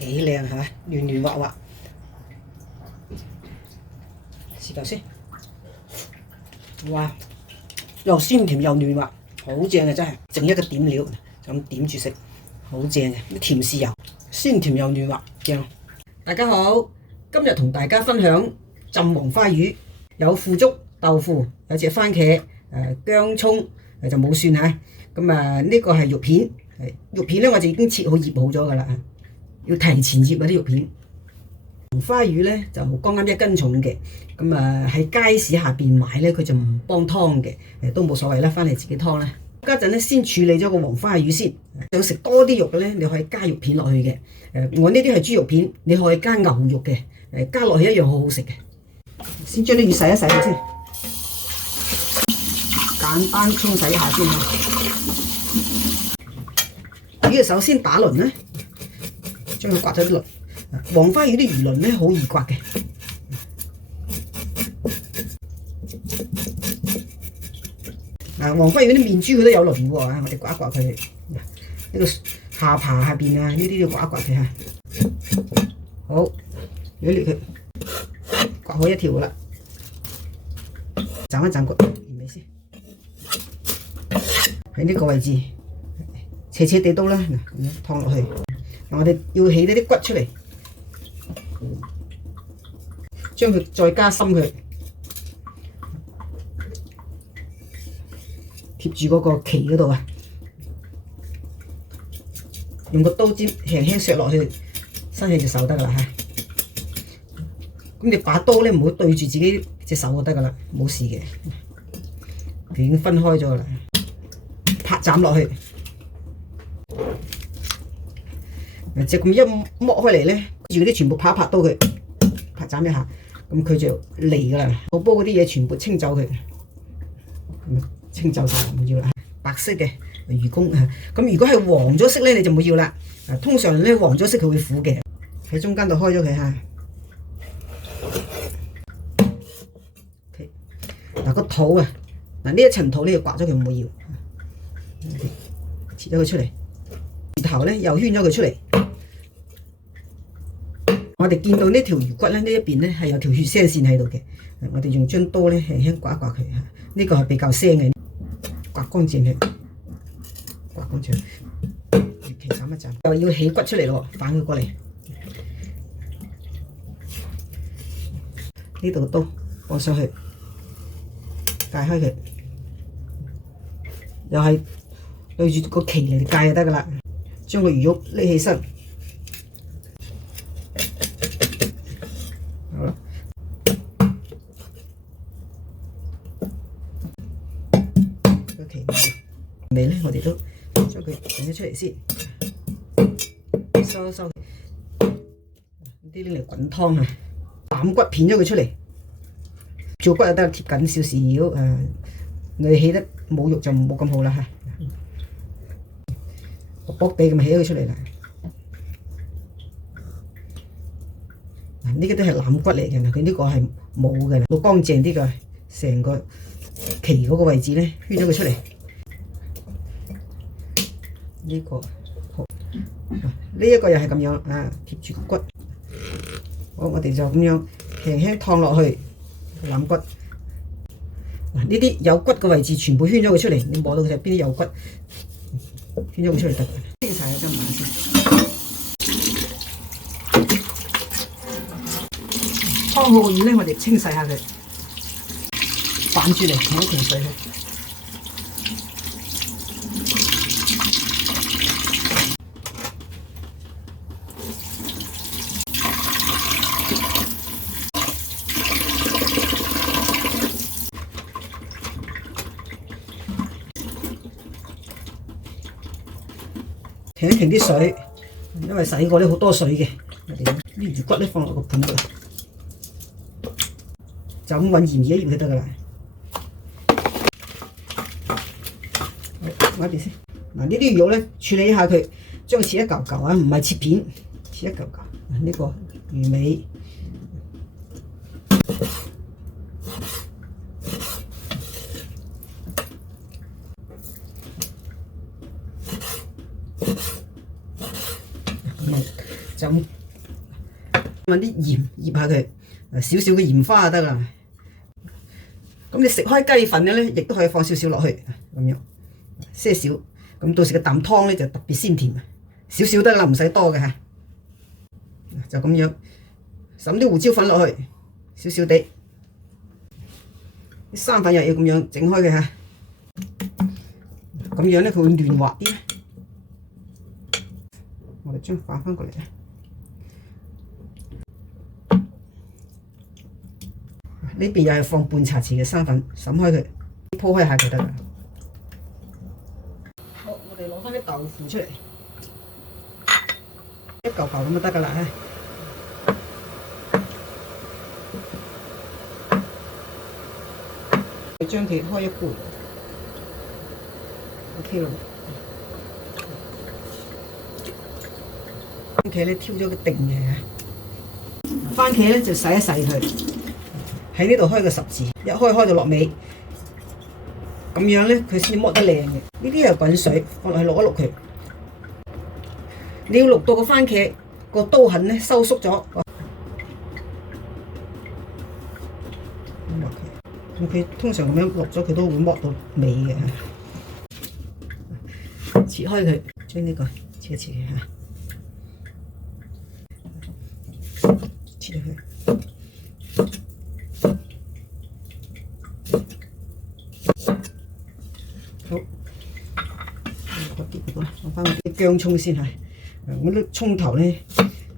幾靚嚇，嫩嫩滑滑。試嚿先，哇！又鮮甜又嫩滑，好正嘅真係，整一個點料就咁點住食，好正嘅啲甜豉油，鮮甜又嫩滑，正。大家好，今日同大家分享浸黃花魚，有腐竹、豆腐，有隻番茄，薑葱就冇蒜嚇。咁呢個係肉片，肉片咧我就已經切好醃好咗噶啦，要提前醃嗰啲肉片。黃花魚咧就剛啱1斤重嘅，咁喺街市下邊買咧佢就唔幫湯嘅，都冇所謂啦，翻嚟自己湯啦。家陣咧先處理咗個黃花魚先，想食多啲肉嘅咧，你可以加肉片落去嘅。我呢啲係豬肉片，你可以加牛肉嘅，加落去一樣好好食嘅。先將啲魚洗一洗佢先，簡單沖洗一下先啦。魚首先打鱗咧，將佢刮咗啲鱗。黃花魚啲魚鱗咧好易刮嘅，黃花魚啲面珠佢都有鱗喎，我哋刮一刮佢。呢個下巴下邊啊，呢啲要刮一刮佢嚇。好，捋捋佢，刮好一條噶啦，斬一斬骨，完未先？喺呢個位置，斜斜地刀啦，咁樣燙落去。我哋要起呢啲骨出嚟。將佢再加深佢，貼住嗰個鰭嗰度啊！用個刀尖輕輕削落去，伸起隻手得噶啦嚇。咁你把刀咧唔好對住自己隻手就得噶啦，冇事嘅。佢已經分開咗啦，拍斬落去。就咁一剝開嚟咧，住嗰啲全部拍一拍刀佢，拍斬一下。咁佢就嚟噶啦，我煲嗰啲嘢全部清走佢，清走晒唔要啦。白色嘅魚公咁如果係黃咗色咧，你就唔好要啦。通常咧黃咗色佢會苦嘅，喺中間度開咗佢嚇。嗱個肚啊，呢一層肚你要刮咗佢唔好要，切咗佢出嚟，頭咧又圈咗佢出嚟。我哋見到呢條魚骨咧，呢一邊咧係有條血腥線喺度嘅，我哋用張刀咧輕輕刮一刮佢嚇，呢個係比較腥嘅，刮乾淨佢，刮乾淨，魚皮斬一斬，又要起骨出嚟咯，反佢過嚟，呢度刀放上去，解開佢，又係對住個鰭嚟解就得噶啦，將個魚肉拎起身。尾咧，我哋都將佢整咗出嚟先，收一收，呢啲拎嚟滾湯啊！腩骨片咗佢出嚟，做骨就得貼緊少少你起得冇肉就冇咁好啦嚇，薄地咁起咗佢出嚟啦。呢個都係腩骨嚟嘅，佢呢個係冇嘅，攞乾淨啲嘅，成個鰭嗰個位置咧圈咗佢出嚟。呢個好，呢一個又係咁樣貼住個骨。好，我哋就咁樣輕輕燙落去腩骨。呢啲有骨嘅位置全部圈咗佢出嚟，你摸到佢邊啲有骨，圈咗佢出嚟得。清晒咗張碗先。湯好嘅魚咧，我哋清洗下佢，反住嚟，唔好停水佢。停一停啲水，因為洗過咧好多水嘅。我哋啲魚骨咧放落個盤度，就咁揾鹽醃一醃就得噶啦。好，攞住先。嗱，呢啲魚肉咧處理一下佢，將佢切一嚿嚿啊，唔係切片，切一嚿嚿。呢個魚尾。就咁揾啲鹽醃下佢，少少嘅鹽花就得啦。咁你食開雞粉嘅咧，亦都可以放少少落去，咁樣些少。咁到時個啖湯咧就特別鮮甜，少少得啦，唔使多嘅嚇。就咁樣，揼啲胡椒粉落去，少少地。啲生粉又要咁樣整開嘅嚇，咁樣咧佢會嫩滑啲。我哋將反翻過嚟啊！呢邊又係放半茶匙嘅生粉，揼開佢，鋪開下就得啦。好，我哋攞翻啲豆腐出嚟，一嚿嚿咁就得噶啦嚇。將佢開一半 ，OK 咯。番茄咧挑咗個定嘅，番茄咧就洗一洗佢，喺呢度開個十字，一開到落尾，咁樣咧佢先剝得靚嘅。呢啲又滾水，放落去淥一淥佢。你要淥到個番茄個刀痕咧收縮咗，咁佢通常咁樣淥咗佢都會剝到尾嘅。切開佢，將呢個切一切嘅嚇。切咗佢，好，攞翻啲薑葱先係，嗰啲葱頭咧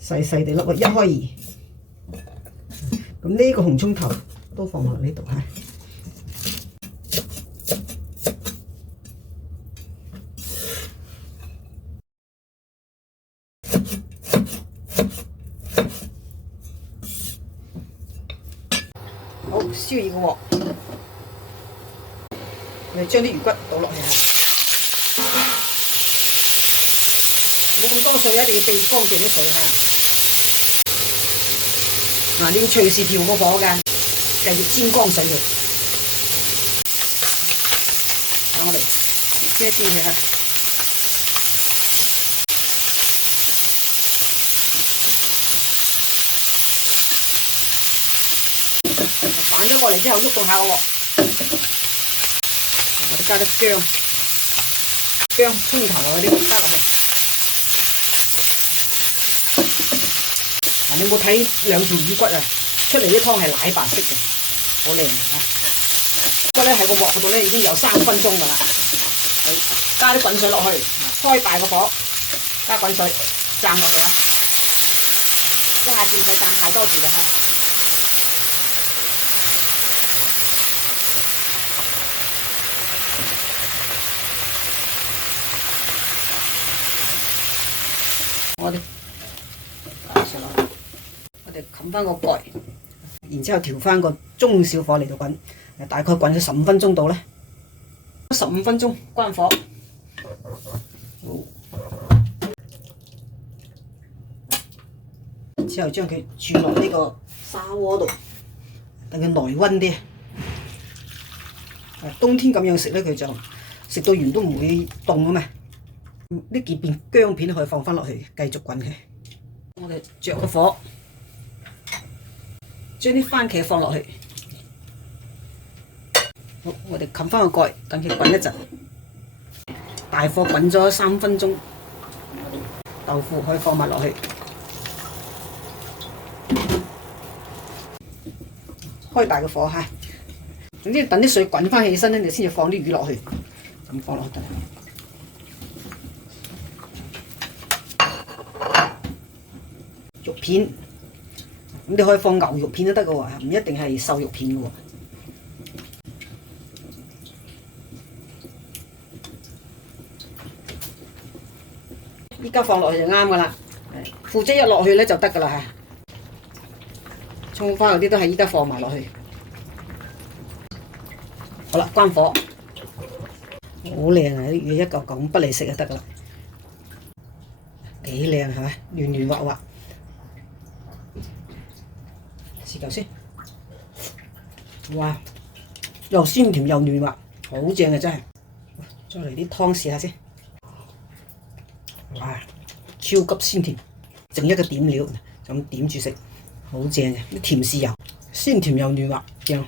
細細地粒，一開二。咁呢個紅葱頭都放落呢度嚇。好，燒熱個鑊，我哋將啲魚骨倒落去嚇，冇咁多水，一定要避乾淨啲水嚇。嗱，你要隨時調個火㗎，繼續煎乾水佢。等我哋咩煎佢嚇。反咗過嚟之後，喐動下個鑊，我哋加啲薑、葱頭啊嗰啲加落去。嗱，你有冇睇兩條魚骨啊？出嚟啲湯係奶白色嘅，好靚嘅嚇。不過咧喺個鑊嗰度咧已經有3分鐘㗎啦。加啲滾水落去，開大個火，加滾水，浸落去啊！一下子唔使浸太多時啦嚇。我哋冚翻個蓋，然之後調翻個中小火嚟到滾，大概滾咗15分鐘到咧。15分鐘關火，之後將佢轉落呢個砂鍋度，等佢內溫啲。冬天咁樣食咧，佢就食到完都唔會凍啊嘛。呢幾片薑片可以放翻落去，繼續滾佢。我哋着個火，將啲番茄放落去。好，我哋冚翻個蓋，等佢滾一陣。大火滾咗3分鐘，豆腐可以放埋落去。開大個火嚇，總之等啲水滾翻起身咧，你先至放啲魚落去。咁放落去。肉片，咁你可以放牛肉片都得嘅喎，唔一定係瘦肉片嘅喎。依家放落去就啱嘅啦，腐劑一落去咧就得嘅啦嚇。葱花嗰啲都係依家放埋落去。好啦，關火，好靚啊！啲魚一嚿嚿咁不離食就得嘅啦，幾靚係咪？嫩嫩滑滑。試嚿先，哇！又鮮甜又嫩滑，好正啊真係。再嚟啲湯試下先，哇！超級鮮甜。整一個點料，就咁點住食，好正嘅啲甜豉油，鮮甜又嫩滑，正。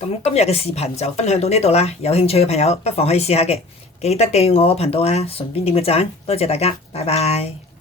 咁今日嘅視頻就分享到呢度啦，有興趣嘅朋友不妨可以試下嘅，記得訂閱我個頻道啊，順便點個讚，多謝大家，拜拜。